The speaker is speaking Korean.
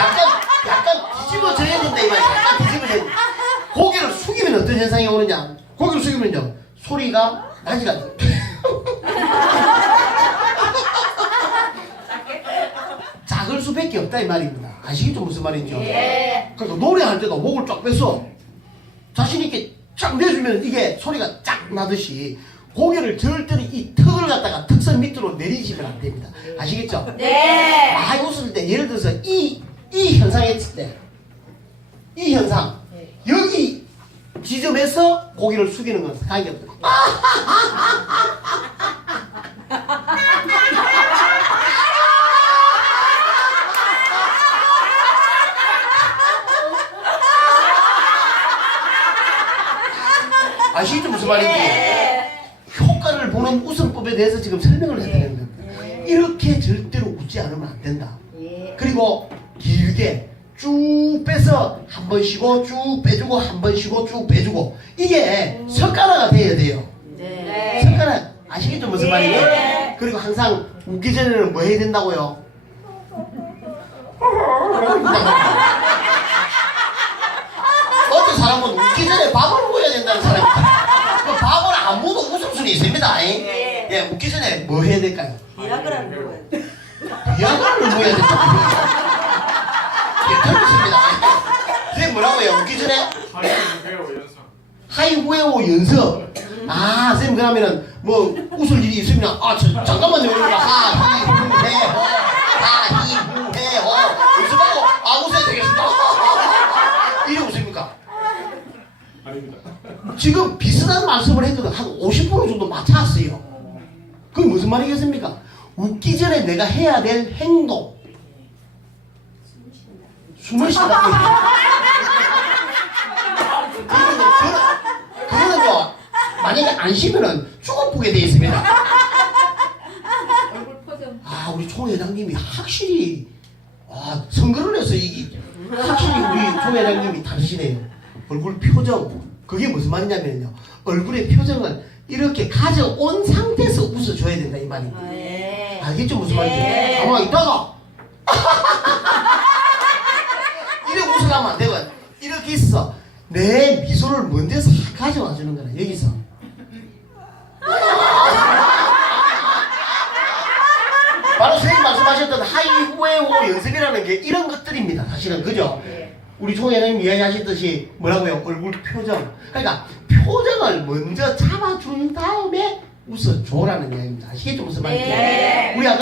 약간 약간 뒤집어져야 된다 이 말이야. 약간 뒤집어져야 돼. 고개를 숙이면 어떤 현상이 오느냐? 고개를 숙이면요 소리가 나지가 않아. 작을 수밖에 없다 이 말입니다. 아시겠죠 무슨 말인지? 예. 그러니까 그래서 노래할 때도 목을 쫙 빼서 자신 있게 쫙 내주면 이게 소리가 쫙 나듯이 고개를 절대로 이 턱을 갖다가 턱선 밑으로 내리시면 안 됩니다. 아시겠죠? 네. 많이 웃을 때 예를 들어서 이 이 현상에 때, 이 현상, 여기 지점에서 고개를 숙이는 건 관계 없다. 아시겠죠? 무슨 말인지? 효과를 보는 웃음법에 대해서 지금 설명을 해드리는 겁니다. 이렇게 절대로 웃지 않으면 안 된다. 예. 그리고 길게 쭉 빼서 한 번 쉬고 쭉 빼주고 한 번 쉬고 쭉 빼주고 이게 젓가락가 돼야 돼요. 네. 젓가락 아시겠죠 무슨 네. 말이에요? 그리고 항상 웃기 전에는 뭐 해야 된다고요? 어떤 사람은 웃기 전에 밥을 먹어야 된다는 사람이 있다. 그 밥을 안 먹어도 웃음소리 있습니다. 잉? 네. 예, 웃기 전에 뭐 해야 될까요? 비아그라 먹어야 돼. 비아그라를 먹어야 된다. 하이후에오 연습. 아, 선생님 그러면은 뭐 웃을 일이 있으면 아, 저, 잠깐만요. 이러면 하이후에오, 하이후에오 연습하고 아 웃어야 되겠습니다. 이래 웃습니까? 아닙니다. 지금 비슷한 말씀을 해도 한50% 정도 맞췄어요. 그게 무슨 말이겠습니까? 웃기 전에 내가 해야 될 행동. 숨을 쉰다고. 그거는, 그거는, 그거는요, 만약에 안 쉬면은 죽어 보게 돼 있습니다. 얼굴 표정 아, 우리 총 회장님이 확실히, 아, 선거를 해서 이, 확실히 우리 총 회장님이 다르시네요. 얼굴 표정. 그게 무슨 말이냐면요. 얼굴의 표정을 이렇게 가져온 상태에서 웃어줘야 된다, 이 말입니다. 아, 예. 알겠죠? 무슨 말인지? 네. 가만히 있다가 이렇게 웃으려면 안 되고 이렇게 있어 내 미소를 먼 데서 가져와 주는 거라 여기서 바로 선생님 말씀하셨던 하이후에호 연습이라는 게 이런 것들입니다 사실은 그죠? 우리 총회장님 이야기하셨듯이 뭐라고요? 얼굴 표정 그러니까 표정을 먼저 잡아준 다음에 웃어줘라는 이야기입니다 아시겠죠? 무슨 말인지? 네. 우리 아까